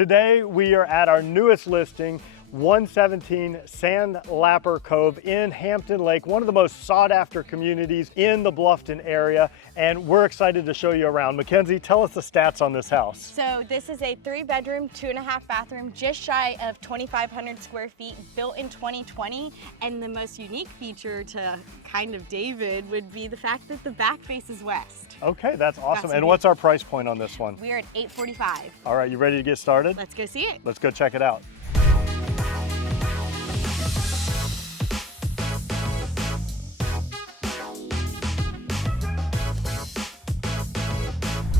Today we are at our newest listing, 117 Sandlapper Cove in Hampton Lake, one of the most sought after communities in the Bluffton area, and we're excited to show you around. Mackenzie, tell us the stats on this house. So this is a 3-bedroom, 2.5 bathroom, just shy of 2,500 square feet, built in 2020. And the most unique feature to kind of David would be the fact that the back faces west. Okay, that's awesome. And what's our price point on this one? We are at $845. All right, you ready to get started? Let's go see it. Let's go check it out.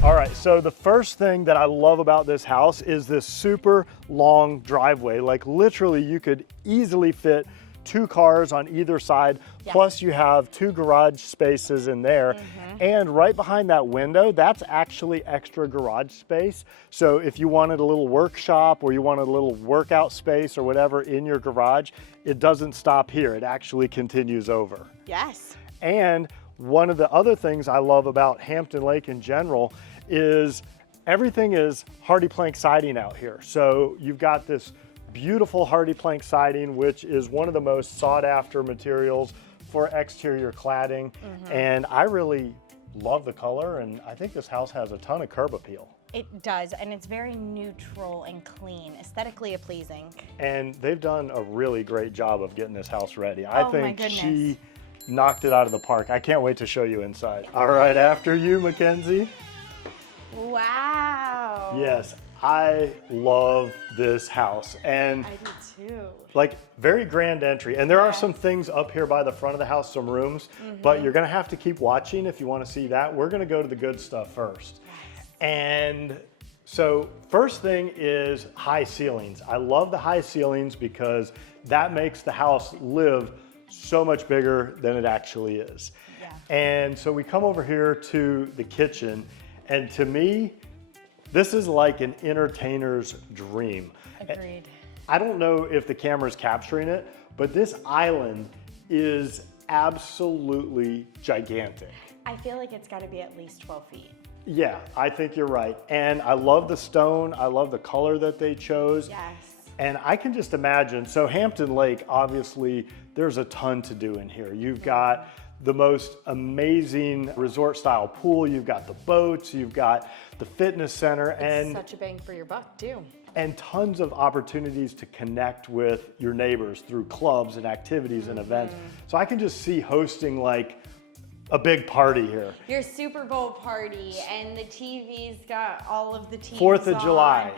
All right, so the first thing that I love about this house is this super long driveway. Like literally you could easily fit 2 cars on either side, plus you have 2 garage spaces in there. And right behind that window, that's actually extra garage space. So if you wanted a little workshop or you wanted a little workout space or whatever in your garage, it doesn't stop here. It actually continues over. Yes. And one of the other things I love about Hampton Lake in general is everything is hardy plank siding out here. So you've got this beautiful hardy plank siding, which is one of the most sought after materials for exterior cladding. And I really love the color, and I think this house has a ton of curb appeal. It does, and it's very neutral and clean, aesthetically pleasing. And they've done a really great job of getting this house ready. I think she knocked it out of the park. I can't wait to show you inside. All right, after you, Mackenzie. Wow. Yes, I love this house. And I do too. Like very grand entry. And there are some things up here by the front of the house, some rooms, but you're gonna have to keep watching if you wanna see that. We're gonna go to the good stuff first. And so first thing is high ceilings. I love the high ceilings because that makes the house live so much bigger than it actually is. And so we come over here to the kitchen, and to me, this is like an entertainer's dream. Agreed. I don't know if the camera's capturing it, but this island is absolutely gigantic. I feel like it's got to be at least 12 feet. Yeah, I think you're right. And I love the stone. I love the color that they chose. Yes. And I can just imagine, so Hampton Lake, obviously, there's a ton to do in here. You've got the most amazing resort style pool, you've got the boats, you've got the fitness center, and such a bang for your buck too. And tons of opportunities to connect with your neighbors through clubs and activities and events. So I can just see hosting like a big party here. Your Super Bowl party, and the TV's got all of the teams 4th of July.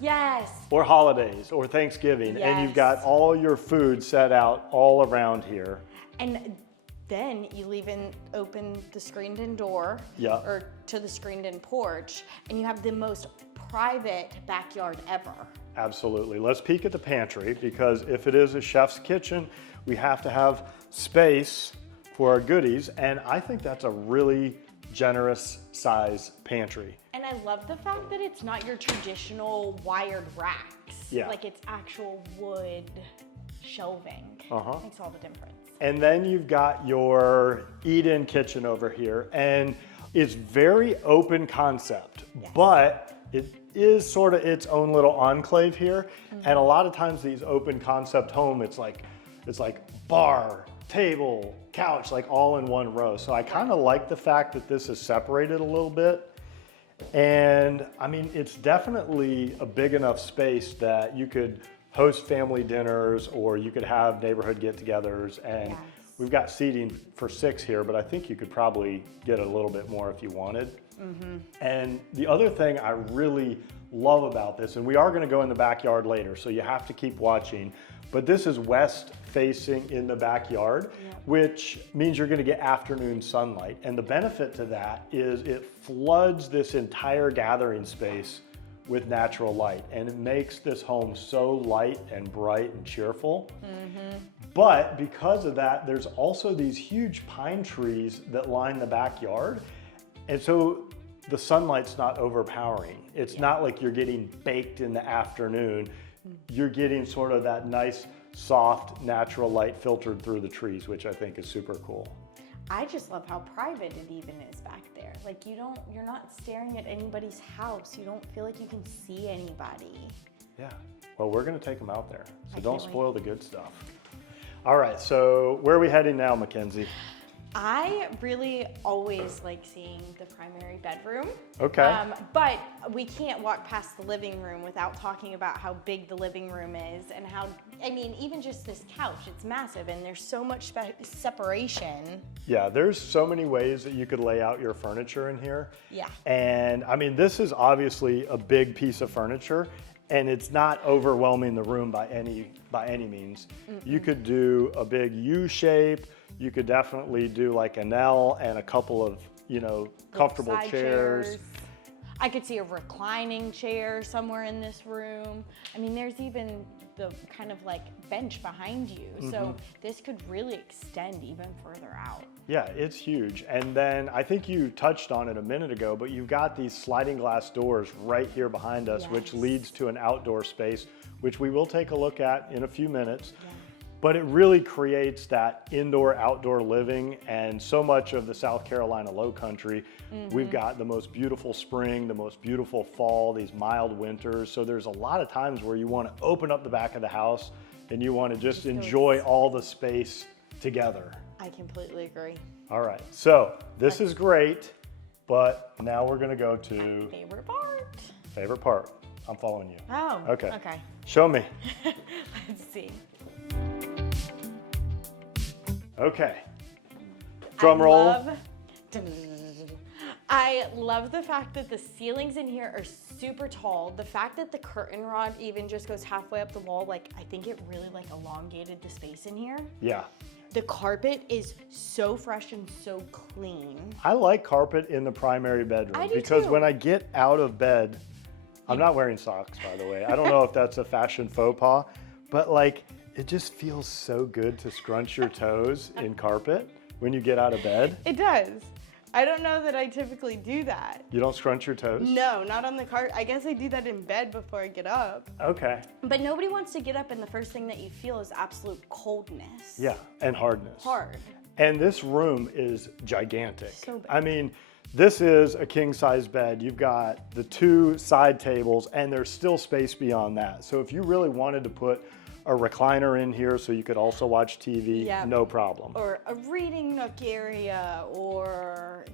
Yes. Or holidays, or Thanksgiving, and you've got all your food set out all around here. And then you even open the screened-in door, or to the screened-in porch, and you have the most private backyard ever. Absolutely. Let's peek at the pantry, because if it is a chef's kitchen, we have to have space for our goodies, and I think that's a really generous size pantry. And I love the fact that it's not your traditional wired racks. Like it's actual wood shelving. Makes all the difference. And then you've got your eat-in kitchen over here, and it's very open concept, but it is sort of its own little enclave here. And a lot of times these open concept home, it's like bar, table, couch, like all in one row. So I kind of like the fact that this is separated a little bit. And I mean, it's definitely a big enough space that you could host family dinners, or you could have neighborhood get-togethers, and we've got seating for 6 here, but I think you could probably get a little bit more if you wanted. And the other thing I really love about this, and we are gonna go in the backyard later, so you have to keep watching, but this is west facing in the backyard, which means you're gonna get afternoon sunlight. And the benefit to that is it floods this entire gathering space with natural light, and it makes this home so light and bright and cheerful. But because of that, there's also these huge pine trees that line the backyard, and so the sunlight's not overpowering. It's not like you're getting baked in the afternoon. You're getting sort of that nice, soft, natural light filtered through the trees, which I think is super cool. I just love how private it even is back there. Like you're not staring at anybody's house. You don't feel like you can see anybody. Yeah. Well, we're going to take them out there, so I don't can't spoil the good stuff. All right, so where are we heading now, Mackenzie? I really always like seeing the primary bedroom. Okay. But we can't walk past the living room without talking about how big the living room is and how, I mean, even just this couch, it's massive and there's so much separation. Yeah, there's so many ways that you could lay out your furniture in here. Yeah. And I mean, this is obviously a big piece of furniture, and it's not overwhelming the room by any means. You could do a big U shape. You could definitely do like an L and a couple of, comfortable Side chairs. I could see a reclining chair somewhere in this room. I mean, there's even the kind of like bench behind you. So this could really extend even further out. Yeah, it's huge. And then I think you touched on it a minute ago, but you've got these sliding glass doors right here behind us, which leads to an outdoor space, which we will take a look at in a few minutes. Yeah. But it really creates that indoor-outdoor living, and so much of the South Carolina Lowcountry, we've got the most beautiful spring, the most beautiful fall, these mild winters. So there's a lot of times where you want to open up the back of the house and you want to just enjoy all the space together. I completely agree. All right, so this is great, but now we're going to go to Favorite part. favorite part. I'm following you. Oh, Okay. Okay. Show me. Let's see. Okay. Drum roll. I love the fact that the ceilings in here are super tall. The fact that the curtain rod even just goes halfway up the wall, like I think it really like elongated the space in here. Yeah. The carpet is so fresh and so clean. I like carpet in the primary bedroom I do because too. when I get out of bed, I'm not wearing socks, by the way. I don't know if that's a fashion faux pas, but like it just feels so good to scrunch your toes in carpet when you get out of bed. It does. I don't know that I typically do that. You don't scrunch your toes? No, not on the cart. I guess I do that in bed before I get up. Okay. But nobody wants to get up and the first thing that you feel is absolute coldness. Yeah, and hardness. Hard. And this room is gigantic. So big. I mean, this is a king size bed. You've got the 2 side tables and there's still space beyond that. So if you really wanted to put a recliner in here so you could also watch TV, Yep. no problem. Or a reading nook area or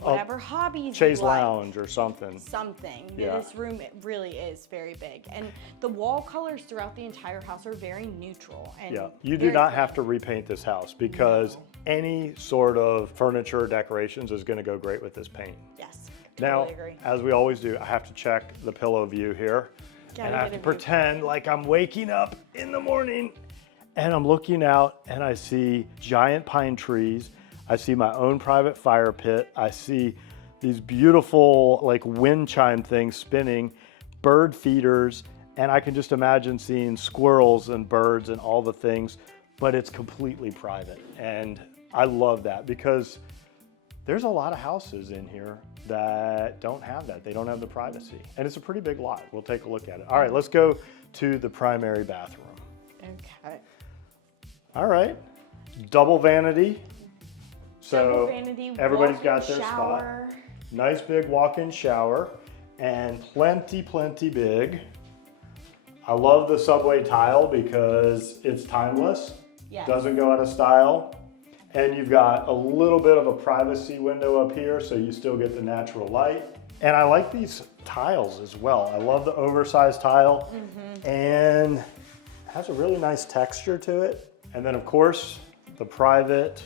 whatever hobbies Chaise you like. lounge or something. Something. Yeah. This room really is very big. And the wall colors throughout the entire house are very neutral. And Yeah, you do very not clean. have to repaint this house because any sort of furniture or decorations is gonna go great with this paint. Yes, Now, totally agree. as we always do, I have to check the pillow view here. Gotta And I have get to a view. pretend like I'm waking up in the morning and I'm looking out and I see giant pine trees. I see my own private fire pit. I see these beautiful like wind chime things spinning, bird feeders, and I can just imagine seeing squirrels and birds and all the things, but it's completely private. And I love that because there's a lot of houses in here that don't have that. They don't have the privacy. And it's a pretty big lot. We'll take a look at it. All right, let's go to the primary bathroom. Okay. All right, double vanity. So Double vanity, everybody's walk-in got their shower. spot. Nice big walk-in shower and plenty big. I love the subway tile because it's timeless. Yes. Doesn't go out of style. And you've got a little bit of a privacy window up here so you still get the natural light. And I like these tiles as well. I love the oversized tile and it has a really nice texture to it. And then of course, the private,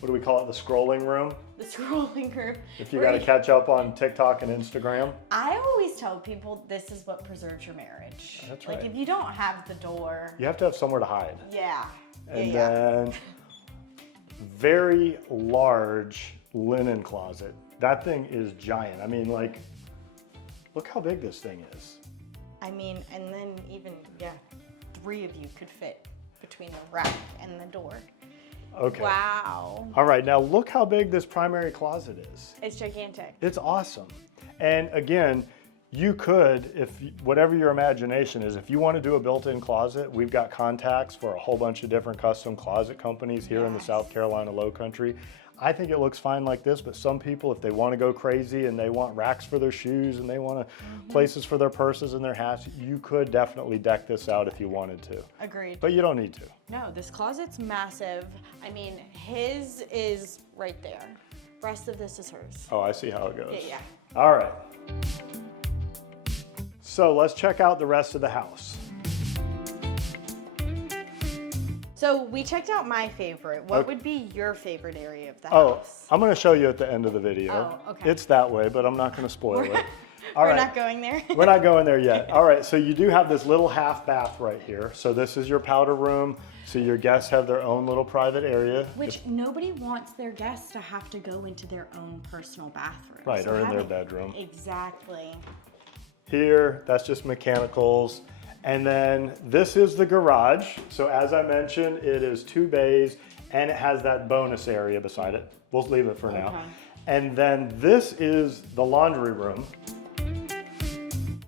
what do we call it? The scrolling room. The scrolling room. If you gotta catch up on TikTok and Instagram. I always tell people this is what preserves your marriage. That's Like right. if you don't have the door, You have to have somewhere to hide. yeah. And yeah. then very large linen closet. That thing is giant. I mean, like, look how big this thing is. I mean, and then even, 3 of you could fit between the rack and the door. Okay. Wow. All right, now look how big this primary closet is. It's gigantic. It's awesome. And again, you could, whatever your imagination is, if you want to do a built-in closet, we've got contacts for a whole bunch of different custom closet companies here in the Yes. South Carolina Lowcountry. I think it looks fine like this, but some people, if they want to go crazy and they want racks for their shoes and they want places for their purses and their hats, you could definitely deck this out if you wanted to. Agreed. But you don't need to. No, this closet's massive. I mean, his is right there. Rest of this is hers. Oh, I see how it goes. Yeah. All right. So let's check out the rest of the house. So we checked out my favorite. What would be your favorite area of the Oh, house? I'm going to show you at the end of the video. Oh, okay. It's that way, but I'm not going to spoil it. All We're right. not going there. We're not going there yet. All right, so you do have this little half bath right here. So this is your powder room. So your guests have their own little private area. Which nobody wants their guests to have to go into their own personal bathroom. Right, So or in their having- bedroom. Exactly. Here, that's just mechanicals. And then this is the garage. So as I mentioned, it is 2 bays and it has that bonus area beside it. We'll leave it for now. Okay. And then this is the laundry room.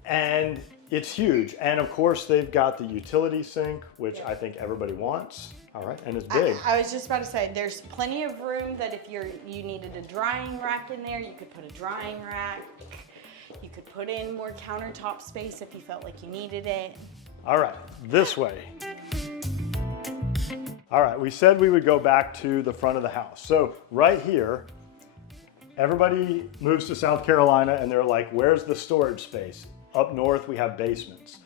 And it's huge. And of course they've got the utility sink, which I think everybody wants. All right, and it's big. I was just about to say, there's plenty of room that if you needed a drying rack in there, you could put a drying rack. You could put in more countertop space if you felt like you needed it. All right, this way. All right, we said we would go back to the front of the house. So right here, everybody moves to South Carolina and they're like, where's the storage space? Up north, we have basements.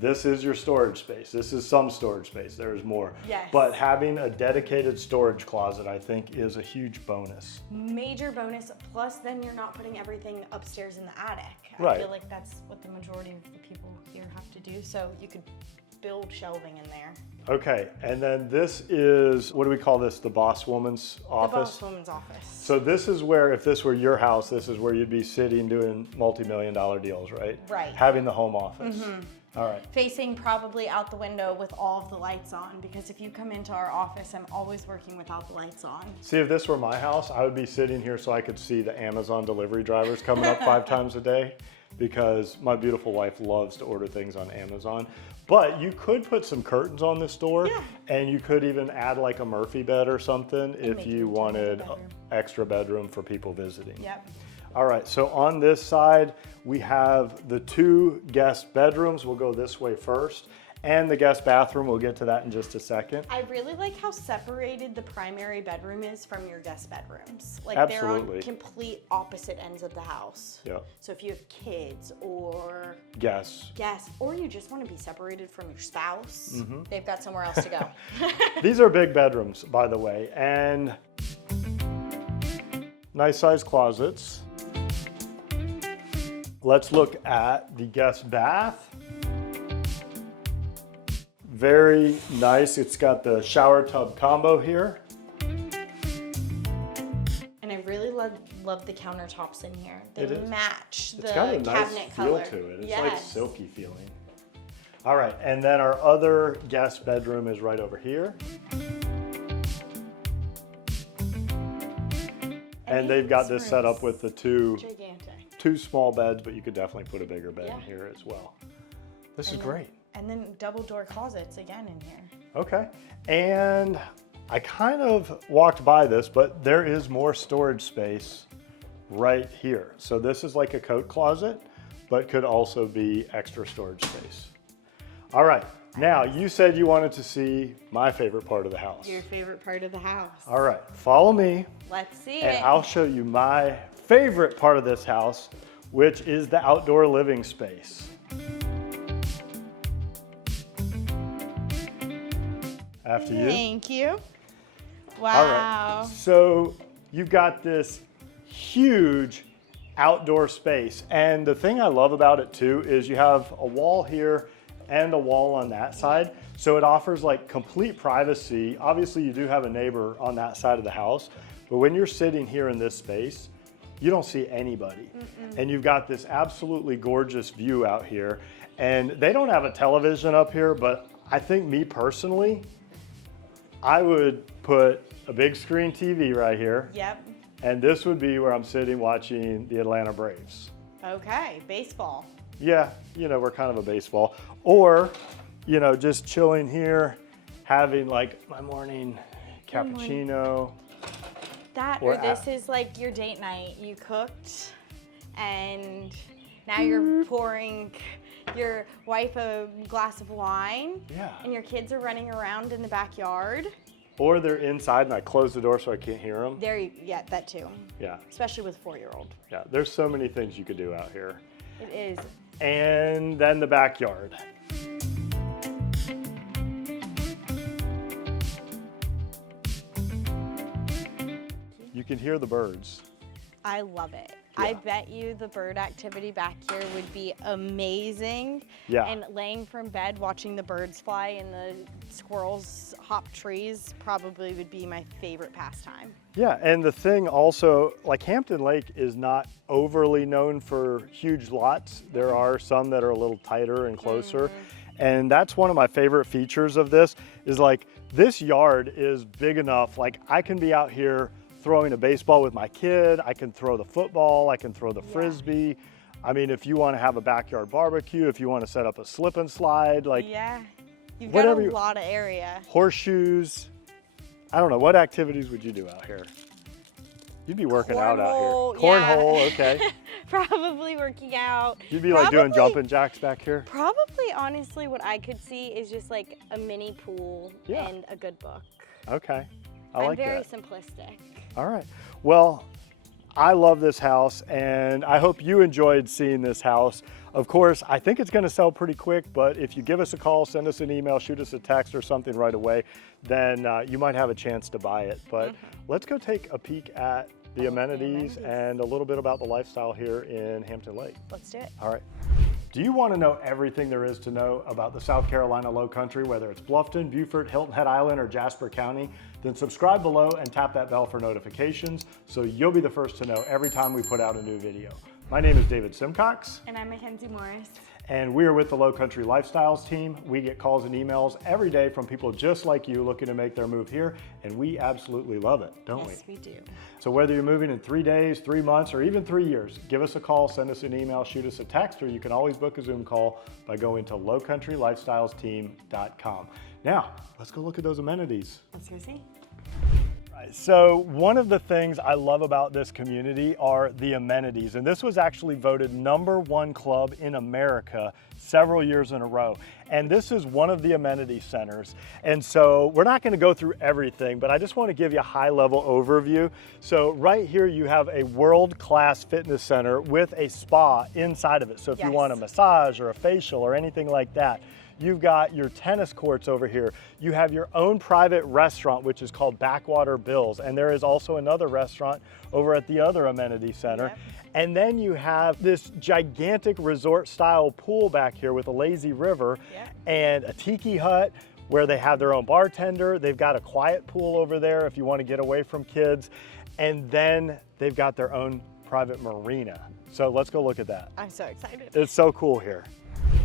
This is your storage space. This is some storage space. There's more. Yes. But having a dedicated storage closet, I think, is a huge bonus. Major bonus, plus then you're not putting everything upstairs in the attic. Right. I feel like that's what the majority of the people here have to do. So you could build shelving in there. Okay, and then this is, what do we call this? The boss woman's office? The boss woman's office. So this is where, if this were your house, this is where you'd be sitting doing multi-million-dollar deals, right? Right. Having the home office. All right. Facing probably out the window with all of the lights on, because if you come into our office, I'm always working without the lights on. See, if this were my house, I would be sitting here so I could see the Amazon delivery drivers coming up 5 times a day, because my beautiful wife loves to order things on Amazon. But you could put some curtains on this door, and you could even add like a Murphy bed or something if make you it into wanted another bedroom. extra bedroom for people visiting. Yep. All right, so on this side, we have the 2 guest bedrooms. We'll go this way first. And the guest bathroom, we'll get to that in just a second. I really like how separated the primary bedroom is from your guest bedrooms. Like Absolutely. they're on complete opposite ends of the house. Yeah. So if you have kids or Guests. guests, or you just want to be separated from your spouse, they've got somewhere else to go. These are big bedrooms, by the way, and nice sized closets. Let's look at the guest bath. Very nice. It's got the shower tub combo here. And I really love the countertops in here. They It is. match the It's got a nice cabinet feel color. to it. It's yes. like silky feeling. All right, and then our other guest bedroom is right over here. And they've got this set up with the two Gigantic. small beds, but you could definitely put a bigger bed in Yeah. here as well. This is And great. And then double door closets again in here. Okay, and I kind of walked by this, but there is more storage space right here. So this is like a coat closet, but could also be extra storage space. All right, now you said you wanted to see my favorite part of the house. Your favorite part of the house. All right, follow me, Let's see and it. I'll show you my favorite part of this house, which is the outdoor living space. After you. Thank you. Wow. All right. So you've got this huge outdoor space. And the thing I love about it too is you have a wall here and a wall on that side. So it offers like complete privacy. Obviously you do have a neighbor on that side of the house, but when you're sitting here in this space, you don't see anybody. And you've got this absolutely gorgeous view out here. And they don't have a television up here, but I think me personally, I would put a big screen TV right here. Yep. And this would be where I'm sitting watching the Atlanta Braves. Okay, baseball. Yeah, you know, we're kind of a baseball. Or, you know, just chilling here, having like my morning cappuccino. That Or or this is like your date night. You cooked and now you're pouring your wife a glass of wine. Yeah. And your kids are running around in the backyard. Or they're inside and I close the door so I can't hear them. Yeah, that too. Yeah. Especially with a 4-year-old. Yeah, there's so many things you could do out here. It is. And then the backyard. You can hear the birds. I love it. Yeah. I bet you the bird activity back here would be amazing. Yeah. And laying from bed, watching the birds fly and the squirrels hop trees probably would be my favorite pastime. Yeah, and the thing also, like Hampton Lake is not overly known for huge lots. There are some that are a little tighter and closer. And that's one of my favorite features of this is like this yard is big enough, like I can be out here throwing a baseball with my kid, I can throw the football, I can throw the frisbee. I mean, if you want to have a backyard barbecue, if you want to set up a slip and slide, like Yeah, you've whatever got a lot of area. Horseshoes. I don't know, what activities would you do out here? You'd be working out here. Cornhole, okay. Probably working out. You'd be like doing jumping jacks back here? Probably, honestly, what I could see is just like a mini pool and a good book. Okay, I I'm like very that. simplistic. All right, well, I love this house and I hope you enjoyed seeing this house. Of course, I think it's gonna sell pretty quick, but if you give us a call, send us an email, shoot us a text or something right away, then you might have a chance to buy it. But let's go take a peek at the amenities and a little bit about the lifestyle here in Hampton Lake. Let's do it. All right. Do you want to know everything there is to know about the South Carolina Lowcountry, whether it's Bluffton, Beaufort, Hilton Head Island, or Jasper County? Then subscribe below and tap that bell for notifications so you'll be the first to know every time we put out a new video. My name is David Simcox. And I'm Mackenzie Morris. And we are with the Lowcountry Lifestyles team. We get calls and emails every day from people just like you looking to make their move here, and we absolutely love it, don't we? Yes, we do. So whether you're moving in 3 days, 3 months, or even 3 years, give us a call, send us an email, shoot us a text, or you can always book a Zoom call by going to lowcountrylifestylesteam.com. Now, let's go look at those amenities. Let's go see. So one of the things I love about this community are the amenities, and this was actually voted #1 club in America several years in a row. And this is one of the amenity centers. And so we're not going to go through everything, but I just want to give you a high-level overview. So right here you have a world-class fitness center with a spa inside of it. So if you want a massage or a facial or anything like that. You've got your tennis courts over here. You have your own private restaurant, which is called Backwater Bill's. And there is also another restaurant over at the other amenity center. And then you have this gigantic resort style pool back here with a lazy river and a tiki hut where they have their own bartender. They've got a quiet pool over there if you want to get away from kids. And then they've got their own private marina. So let's go look at that. I'm so excited. It's so cool here.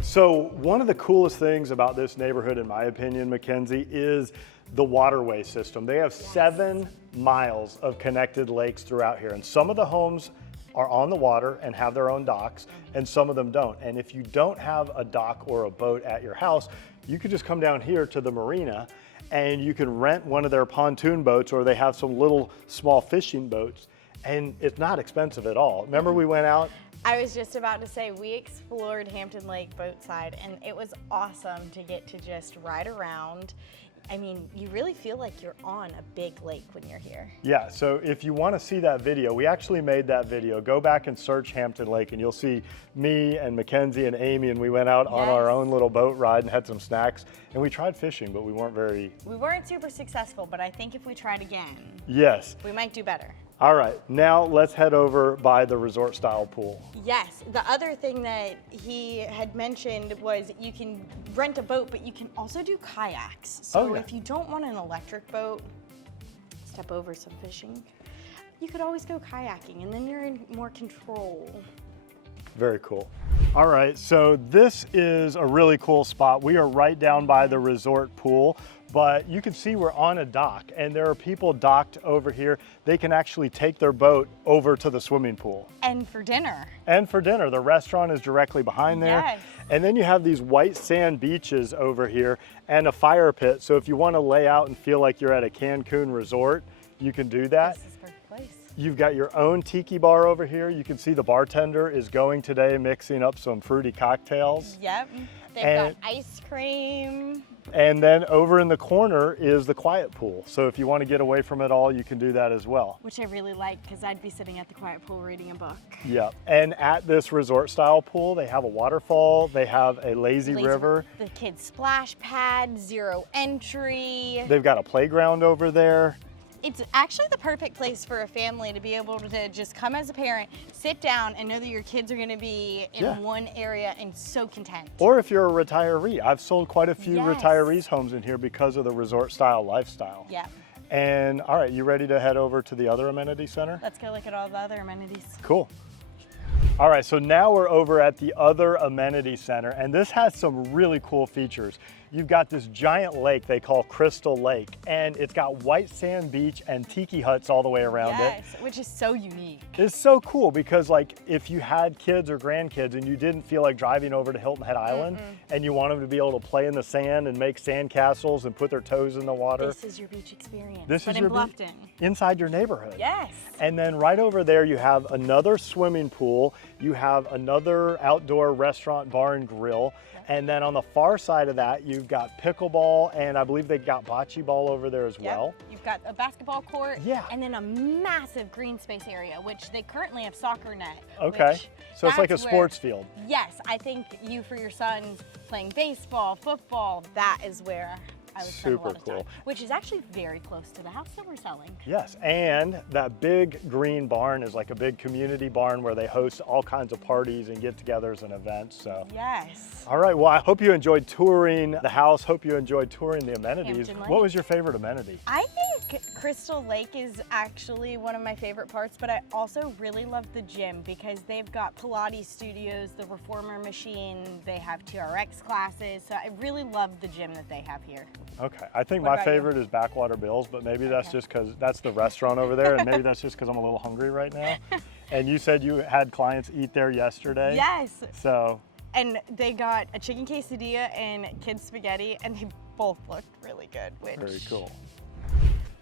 So one of the coolest things about this neighborhood, in my opinion, Mackenzie, is the waterway system. They have 7 miles of connected lakes throughout here. And some of the homes are on the water and have their own docks, and some of them don't. And if you don't have a dock or a boat at your house, you could just come down here to the marina and you can rent one of their pontoon boats, or they have some little small fishing boats, and it's not expensive at all. Remember we went out? I was just about to say, we explored Hampton Lake boatside, and it was awesome to get to just ride around. I mean, you really feel like you're on a big lake when you're here. Yeah, so if you want to see that video, we actually made that video. Go back and search Hampton Lake and you'll see me and Mackenzie and Amy, and we went out on our own little boat ride and had some snacks. And we tried fishing, but we weren't super successful, but I think if we tried again, we might do better. All right, now let's head over by the resort style pool. Yes, the other thing that he had mentioned was you can rent a boat, but you can also do kayaks. So if you don't want an electric boat, step over some fishing, you could always go kayaking, and then you're in more control. Very cool. All right, so this is a really cool spot. We are right down by the resort pool, but you can see we're on a dock, and there are people docked over here. They can actually take their boat over to the swimming pool. And for dinner. And for dinner. The restaurant is directly behind there. Yes. And then you have these white sand beaches over here and a fire pit. So if you want to lay out and feel like you're at a Cancun resort, you can do that. You've got your own tiki bar over here. You can see the bartender is going today mixing up some fruity cocktails. Yep. They've got ice cream. And then over in the corner is the quiet pool. So if you want to get away from it all, you can do that as well. Which I really like because I'd be sitting at the quiet pool reading a book. Yeah, and at this resort style pool, they have a waterfall, they have a lazy river. The kids splash pad, 0 entry. They've got a playground over there. It's actually the perfect place for a family to be able to just come as a parent, sit down and know that your kids are going to be in one area and so content. Or if you're a retiree. I've sold quite a few Yes. retirees homes in here because of the resort style lifestyle. Yeah. And all right, you ready to head over to the other amenity center? Let's go look at all the other amenities. Cool. All right, so now we're over at the other amenity center, and this has some really cool features. You've got this giant lake they call Crystal Lake, and it's got white sand beach and tiki huts all the way around it. Yes, which is so unique. It's so cool because like if you had kids or grandkids and you didn't feel like driving over to Hilton Head Island and you want them to be able to play in the sand and make sand castles and put their toes in the water. This is your beach experience. This but is in your Bluffton. Inside your neighborhood. Yes. And then right over there you have another swimming pool, you have another outdoor restaurant, bar and grill, and then on the far side of that you've got pickleball, and I believe they've got bocce ball over there as well. You've got a basketball court, Yeah. and then a massive green space area, which they currently have soccer net. Okay, which so it's like a that's where- sports field. Yes, I think you for your sons playing baseball, football, that is where I would spend a lot Super of time, cool. which is actually very close to the house that we're selling. Yes, and that big green barn is like a big community barn where they host all kinds of parties and get-togethers and events. So, Yes. all right. Well, I hope you enjoyed touring the house. Hope you enjoyed touring the amenities. Hampton Lake. What was your favorite amenity? I think Crystal Lake is actually one of my favorite parts, but I also really love the gym because they've got Pilates studios, the reformer machine, they have TRX classes, so I really love the gym that they have here. Okay, I think What my about you? favorite is Backwater Bill's, but maybe that's just because that's the restaurant over there, and maybe that's just because I'm a little hungry right now. And you said you had clients eat there yesterday. Yes, So, and they got a chicken quesadilla and kids spaghetti, and they both looked really good, which very cool.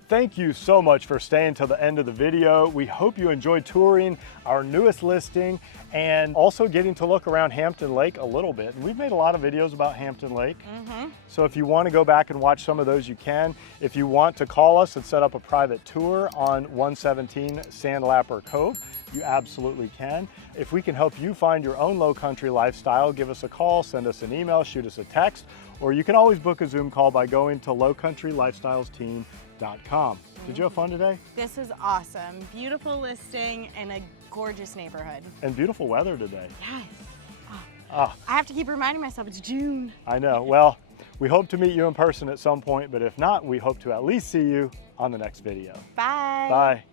Thank you so much for staying till the end of the video. We hope you enjoyed touring our newest listing and also getting to look around Hampton Lake a little bit. And we've made a lot of videos about Hampton Lake. So if you want to go back and watch some of those, you can. If you want to call us and set up a private tour on 117 Sandlapper Cove, you absolutely can. If we can help you find your own low country lifestyle, give us a call, send us an email, shoot us a text, or you can always book a Zoom call by going to lowcountrylifestylesteam.com. Did you have fun today? this was awesome. Beautiful listing and a gorgeous neighborhood. And beautiful weather today. Yes. Ah, I have to keep reminding myself it's June. I know. Well, we hope to meet you in person at some point, but if not, we hope to at least see you on the next video. Bye. Bye.